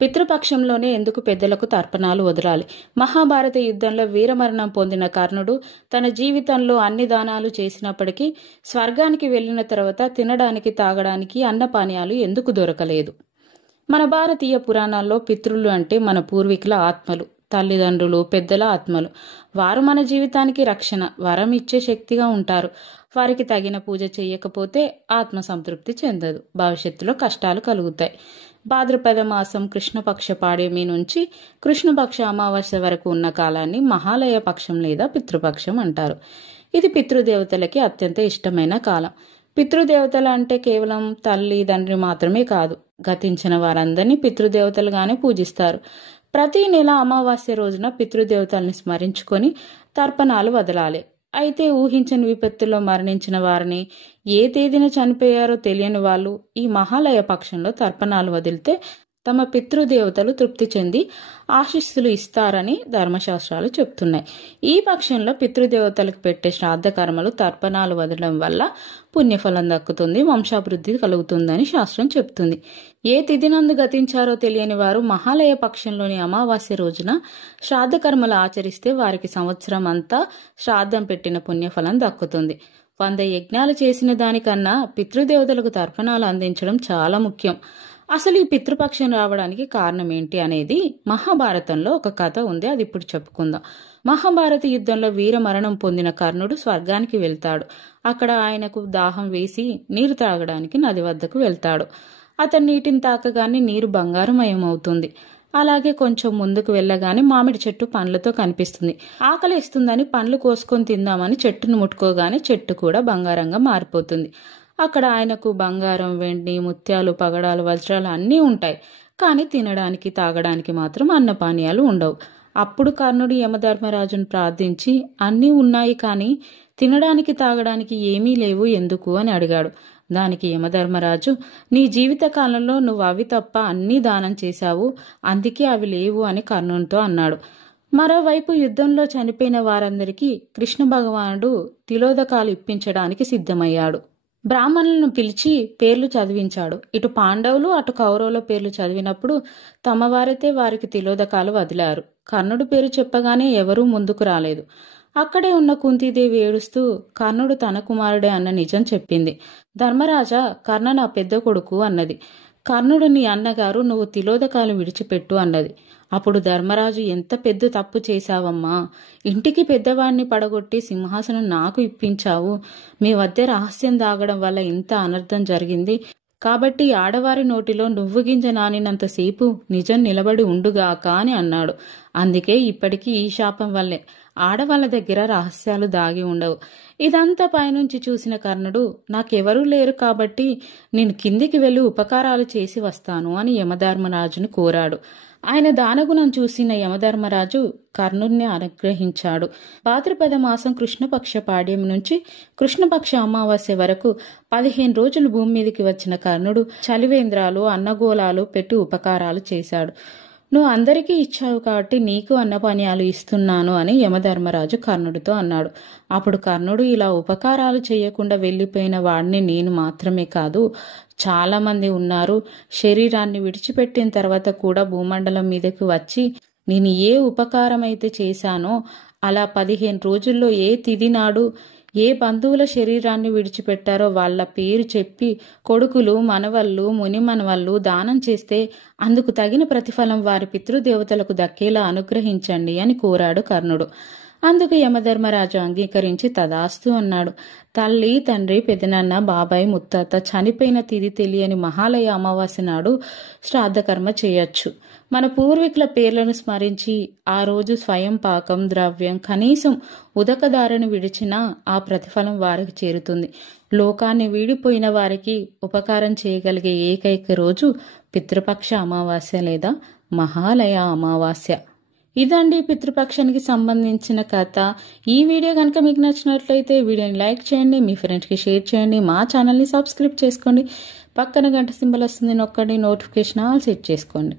పితృపక్షంలోనే ఎందుకు పెద్దలకు తర్పణాలు వదలాలి? మహాభారత యుద్ధంలో వీరమరణం పొందిన కర్ణుడు తన జీవితంలో అన్ని దానాలు చేసినప్పటికీ స్వర్గానికి వెళ్లిన తర్వాత తినడానికి తాగడానికి అన్నపానీయాలు ఎందుకు దొరకలేదు? మన భారతీయ పురాణాల్లో పితృలు అంటే మన పూర్వీకుల ఆత్మలు, తల్లిదండ్రులు, పెద్దల ఆత్మలు. వారు మన జీవితానికి రక్షణ, వరం ఇచ్చే శక్తిగా ఉంటారు. వారికి తగిన పూజ చేయకపోతే ఆత్మ సంతృప్తి చెందదు, భవిష్యత్తులో కష్టాలు కలుగుతాయి. భాద్రపద మాసం కృష్ణపక్ష పాడ్యమి నుంచి కృష్ణపక్ష అమావాస్య వరకు ఉన్న కాలాన్ని మహాలయ పక్షం లేదా పితృపక్షం అంటారు. ఇది పితృదేవతలకి అత్యంత ఇష్టమైన కాలం. పితృదేవతలు అంటే కేవలం తల్లి తండ్రి మాత్రమే కాదు, గతించిన వారందరినీ పితృదేవతలుగానే పూజిస్తారు. ప్రతి నెల అమావాస్య రోజున పితృదేవతల్ని స్మరించుకొని తర్పణాలు వదలాలి. అయితే ఊహించని విపత్తుల్లో మరణించిన వారిని, ఏ తేదీన చనిపోయారో తెలియని వాళ్ళు ఈ మహాలయ పక్షంలో తర్పణాలు వదిలితే తమ పితృదేవతలు తృప్తి చెంది ఆశీస్సులు ఇస్తారని ధర్మశాస్త్రాలు చెప్తున్నాయి. ఈ పక్షంలో పితృదేవతలకు పెట్టే శ్రాద్ధ కర్మలు, తర్పణాలు వదలడం వల్ల పుణ్యఫలం దక్కుతుంది, వంశాభివృద్ధి కలుగుతుందని శాస్త్రం చెప్తుంది. ఏ తిథినందు గతించారో తెలియని వారు మహాలయ పక్షంలోని అమావాస్య రోజున శ్రాద్ధ కర్మలు ఆచరిస్తే వారికి సంవత్సరం అంతా శ్రాద్ధం పెట్టిన పుణ్యఫలం దక్కుతుంది. 100 యజ్ఞాలు చేసిన దానికన్నా పితృదేవతలకు తర్పణాలు అందించడం చాలా ముఖ్యం. అసలు ఈ పితృపక్షం రావడానికి కారణం ఏంటి అనేది మహాభారతంలో ఒక కథ ఉంది, అది ఇప్పుడు చెప్పుకుందాం. మహాభారత యుద్ధంలో వీరమరణం పొందిన కర్ణుడు స్వర్గానికి వెళ్తాడు. అక్కడ ఆయనకు దాహం వేసి నీరు త్రాగడానికి నది వద్దకు వెళ్తాడు. అతను నీటిని తాకగానే నీరు బంగారమయమవుతుంది. అలాగే కొంచెం ముందుకు వెళ్ళగానే మామిడి చెట్టు పండ్లతో కనిపిస్తుంది. ఆకలిస్తుందని పండ్లు కోసుకొని తిందామని చెట్టును ముట్టుకోగానే చెట్టు కూడా బంగారంగా మారిపోతుంది. అక్కడ ఆయనకు బంగారం, వెండి, ముత్యాలు, పగడాలు, వజ్రాలు అన్నీ ఉంటాయి. కానీ తినడానికి తాగడానికి మాత్రం అన్నపానీయాలు ఉండవు. అప్పుడు కర్ణుడు యమధర్మరాజును ప్రార్థించి అన్నీ ఉన్నాయి కానీ తినడానికి తాగడానికి ఏమీ లేవు ఎందుకు అని అడిగాడు. దానికి యమధర్మరాజు, నీ జీవిత కాలంలో నువ్వు అవి తప్ప అన్నీ దానం చేశావు, అందుకే అవి లేవు అని కర్ణునితో అన్నాడు. మరోవైపు యుద్ధంలో చనిపోయిన వారందరికీ కృష్ణ భగవానుడు తిలోదకాలు ఇప్పించడానికి సిద్ధమయ్యాడు. బ్రాహ్మణులను పిలిచి పేర్లు చదివించాడు. ఇటు పాండవులు అటు కౌరవుల పేర్లు చదివినప్పుడు తమ వారైతే వారికి తిలోదకాలు వదిలారు. కర్ణుడు పేరు చెప్పగానే ఎవరూ ముందుకు రాలేదు. అక్కడే ఉన్న కుంతీదేవి ఏడుస్తూ కర్ణుడు తన కుమారుడే అన్న నిజం చెప్పింది. ధర్మరాజా, కర్ణ నా పెద్ద కొడుకు అన్నది. కర్ణుడు నీ అన్నగారు, నువ్వు తిలోదకాలు విడిచిపెట్టు అన్నది. అప్పుడు ధర్మరాజు, ఎంత పెద్ద తప్పు చేశావమ్మా, ఇంటికి పెద్దవాడిని పడగొట్టి సింహాసనం నాకు ఇప్పించావు. మీ వద్ద రహస్యం దాగడం వల్ల ఇంత అనర్థం జరిగింది. కాబట్టి ఆడవారి నోటిలో నువ్వు గింజ నానినంతసేపు నిజం నిలబడి ఉండుగాక అని అన్నాడు. అందుకే ఇప్పటికీ ఈ శాపం వల్లే ఆడవాళ్ళ దగ్గర రహస్యాలు దాగి ఉండవు. ఇదంతా పైనుంచి చూసిన కర్ణుడు, నాకెవరూ లేరు కాబట్టి నేను కిందికి వెళ్లి ఉపకారాలు చేసి వస్తాను అని యమధర్మరాజును కోరాడు. ఆయన దానగుణం చూసిన యమధర్మరాజు కర్ణుడిని అనుగ్రహించాడు. భాద్రపద మాసం కృష్ణపక్ష పాడ్యం నుంచి కృష్ణపక్ష అమావాస్య వరకు 15 రోజులు భూమి మీదకి వచ్చిన కర్ణుడు చలివేంద్రాలు, అన్నగోళాలు పెట్టి ఉపకారాలు చేశాడు. నువ్వు అందరికీ ఇచ్చావు కాబట్టి నీకు అన్నపానీయాలు ఇస్తున్నాను అని యమధర్మరాజు కర్ణుడితో అన్నాడు. అప్పుడు కర్ణుడు, ఇలా ఉపకారాలు చేయకుండా వెళ్లిపోయిన వాడిని నేను మాత్రమే కాదు, చాలా మంది ఉన్నారు. శరీరాన్ని విడిచిపెట్టిన తర్వాత కూడా భూమండలం మీదకి వచ్చి నేను ఏ ఉపకారం అయితే చేశానో అలా 15 రోజుల్లో ఏ తిథి నాడు ఏ బంధువుల శరీరాన్ని విడిచిపెట్టారో వాళ్ళ పేరు చెప్పి కొడుకులు, మనవళ్ళు, ముని మనవళ్ళు దానం చేస్తే అందుకు తగిన ప్రతిఫలం వారి పితృదేవతలకు దక్కేలా అనుగ్రహించండి అని కోరాడు కర్ణుడు. అందుకు యమధర్మరాజు అంగీకరించి తదాస్తు అన్నాడు. తల్లి, తండ్రి, పెదనాన్న, బాబాయ్, ముత్తాత చనిపోయిన తిథి తెలియని మహాలయ అమావాస్య నాడు శ్రాద్ధకర్మ చేయొచ్చు. మన పూర్వీకుల పేర్లను స్మరించి ఆ రోజు స్వయం పాకం, ద్రవ్యం, కనీసం ఉదకదారను విడిచినా ఆ ప్రతిఫలం వారికి చేరుతుంది. లోకాన్ని వీడిపోయిన వారికి ఉపకారం చేయగలిగే ఏకైక రోజు పితృపక్ష అమావాస్య లేదా మహాలయ అమావాస్య. ఇదండి పితృపక్షానికి సంబంధించిన కథ. ఈ వీడియో కనుక మీకు నచ్చినట్లయితే వీడియోని లైక్ చేయండి, మీ ఫ్రెండ్స్కి షేర్ చేయండి, మా ఛానల్ని సబ్స్క్రైబ్ చేసుకోండి, పక్కన గంట సింబల్ వస్తుంది నొక్కండి, నోటిఫికేషన్ ఆల్ సెట్ చేసుకోండి.